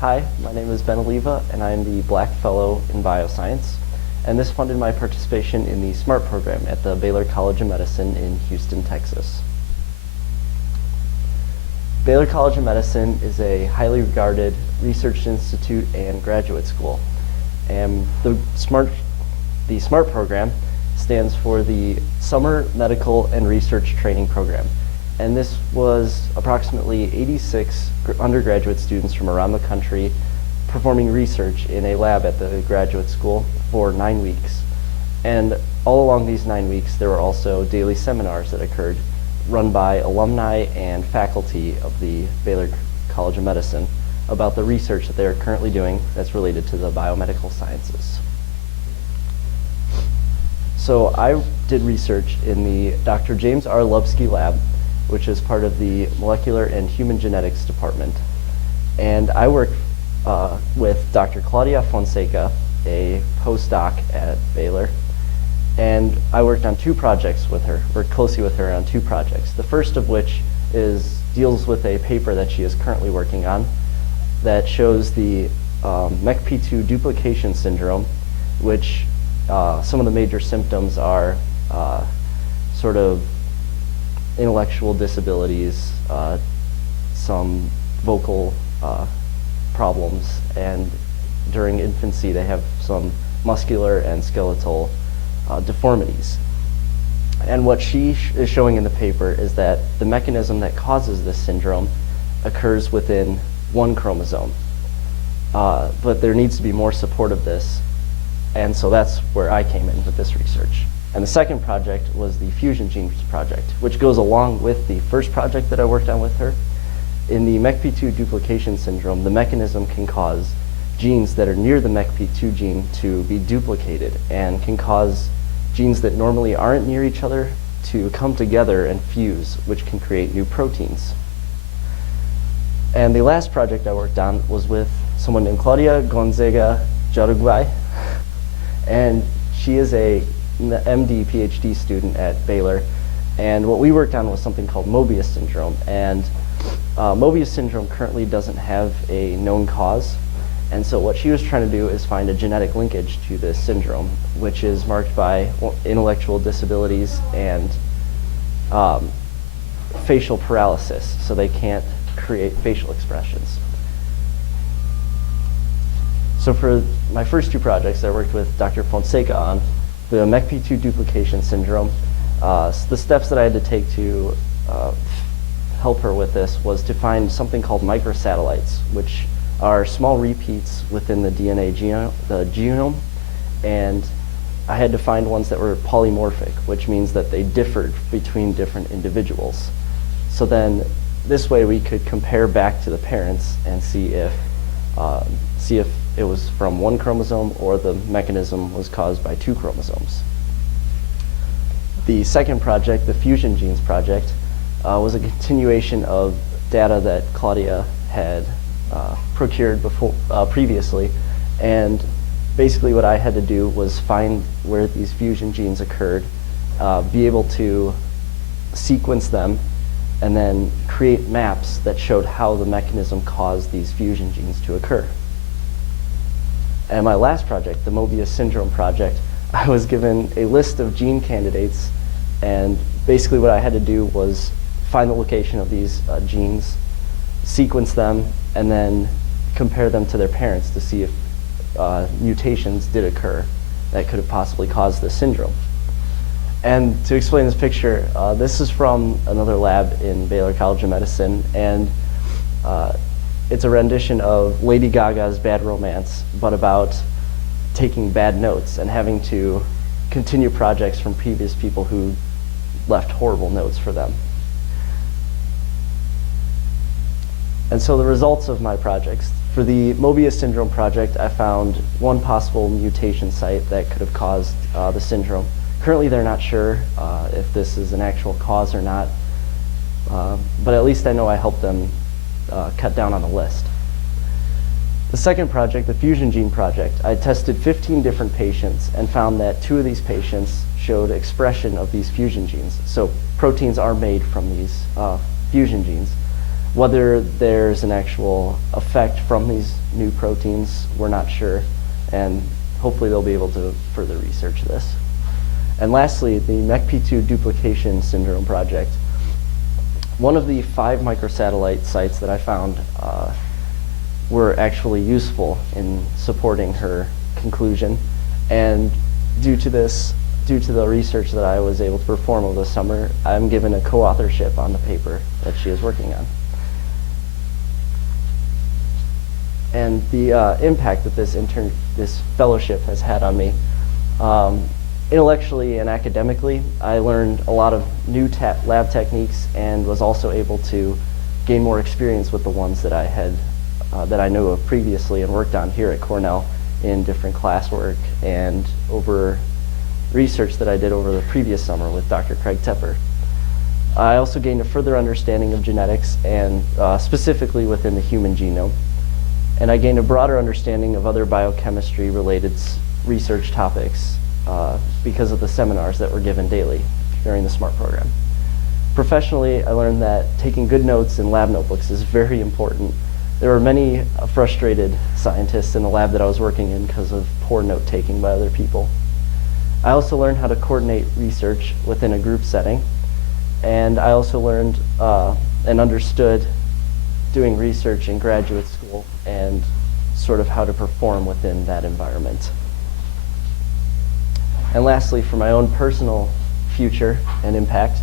Hi, my name is Alleva, and I am the Black Fellow in Bioscience. And this funded my participation in the SMART program at the Baylor College of Medicine in Houston, Texas. Baylor College of Medicine is a highly regarded research institute and graduate school. And the SMART program stands for the Summer Medical and Research Training Program. And this was approximately 86 undergraduate students from around the country performing research in a lab at the graduate school for 9 weeks. And all along these 9 weeks, there were also daily seminars that occurred, run by alumni and faculty of the Baylor College of Medicine about the research that they are currently doing that's related to the biomedical sciences. So I did research in the Dr. James R. Lubsky lab, which is part of the Molecular and Human Genetics Department. And I worked with Dr. Claudia Fonseca, a postdoc at Baylor, and I worked on 2 projects with her, worked closely with her on 2 projects. The first of which deals with a paper that she is currently working on that shows the MECP2 duplication syndrome, which some of the major symptoms are sort of intellectual disabilities, some vocal problems, and during infancy they have some muscular and skeletal deformities. And what she is showing in the paper is that the mechanism that causes this syndrome occurs within 1 chromosome. But there needs to be more support of this, and so that's where I came in with this research. And the second project was the fusion genes project, which goes along with the first project that I worked on with her. In the MECP2 duplication syndrome, the mechanism can cause genes that are near the MECP2 gene to be duplicated and can cause genes that normally aren't near each other to come together and fuse, which can create new proteins. And the last project I worked on was with someone named Claudia Gonzaga Jarugway, and she is a MD, PhD student at Baylor, and what we worked on was something called Mobius syndrome. And Mobius syndrome currently doesn't have a known cause, and so what she was trying to do is find a genetic linkage to this syndrome, which is marked by intellectual disabilities and facial paralysis, so they can't create facial expressions. So for my first 2 projects I worked with Dr. Fonseca on, the MECP2 duplication syndrome, the steps that I had to take to help her with this was to find something called microsatellites, which are small repeats within the DNA genome, and I had to find ones that were polymorphic, which means that they differed between different individuals. So then this way we could compare back to the parents and see if it was from 1 chromosome or the mechanism was caused by 2 chromosomes. The second project, the fusion genes project, was a continuation of data that Claudia had procured previously, and basically what I had to do was find where these fusion genes occurred, be able to sequence them, and then create maps that showed how the mechanism caused these fusion genes to occur. And my last project, the Mobius syndrome project, I was given a list of gene candidates, and basically what I had to do was find the location of these genes, sequence them, and then compare them to their parents to see if mutations did occur that could have possibly caused this syndrome. And to explain this picture, this is from another lab in Baylor College of Medicine, and it's a rendition of Lady Gaga's Bad Romance, but about taking bad notes and having to continue projects from previous people who left horrible notes for them. And so the results of my projects. For the Mobius syndrome project, I found 1 possible mutation site that could have caused the syndrome. Currently they're not sure if this is an actual cause or not, but at least I know I helped them cut down on the list. The second project, the fusion gene project, I tested 15 different patients and found that 2 of these patients showed expression of these fusion genes. So proteins are made from these fusion genes. Whether there's an actual effect from these new proteins, we're not sure, and hopefully they'll be able to further research this. And lastly, the MECP2 duplication syndrome project. One of the 5 microsatellite sites that I found were actually useful in supporting her conclusion, and due to the research that I was able to perform over the summer, I'm given a co-authorship on the paper that she is working on. And the impact that this fellowship has had on me, intellectually and academically, I learned a lot of new lab techniques and was also able to gain more experience with the ones that I knew of previously and worked on here at Cornell in different classwork and over research that I did over the previous summer with Dr. Craig Tepper. I also gained a further understanding of genetics and specifically within the human genome. And I gained a broader understanding of other biochemistry-related research topics because of the seminars that were given daily during the SMART program. Professionally, I learned that taking good notes in lab notebooks is very important. There were many frustrated scientists in the lab that I was working in because of poor note-taking by other people. I also learned how to coordinate research within a group setting, and I also learned and understood doing research in graduate school and sort of how to perform within that environment. And lastly, for my own personal future and impact,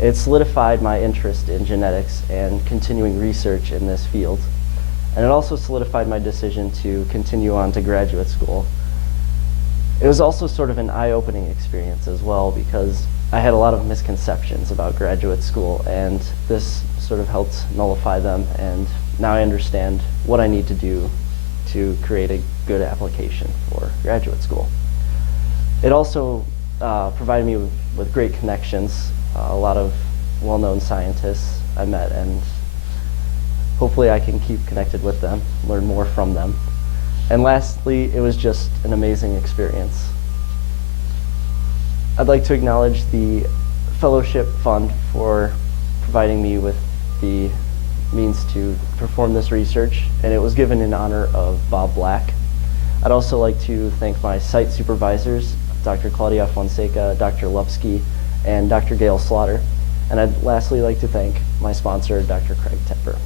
it solidified my interest in genetics and continuing research in this field. And it also solidified my decision to continue on to graduate school. It was also sort of an eye-opening experience as well, because I had a lot of misconceptions about graduate school, and this sort of helped nullify them, and now I understand what I need to do to create a good application for graduate school. It also provided me with great connections, a lot of well-known scientists I met, and hopefully I can keep connected with them, learn more from them. And lastly, it was just an amazing experience. I'd like to acknowledge the Fellowship Fund for providing me with the means to perform this research, and it was given in honor of Bob Black. I'd also like to thank my site supervisors, Dr. Claudia Fonseca, Dr. Lupsky, and Dr. Gail Slaughter. And I'd lastly like to thank my sponsor, Dr. Craig Tepper.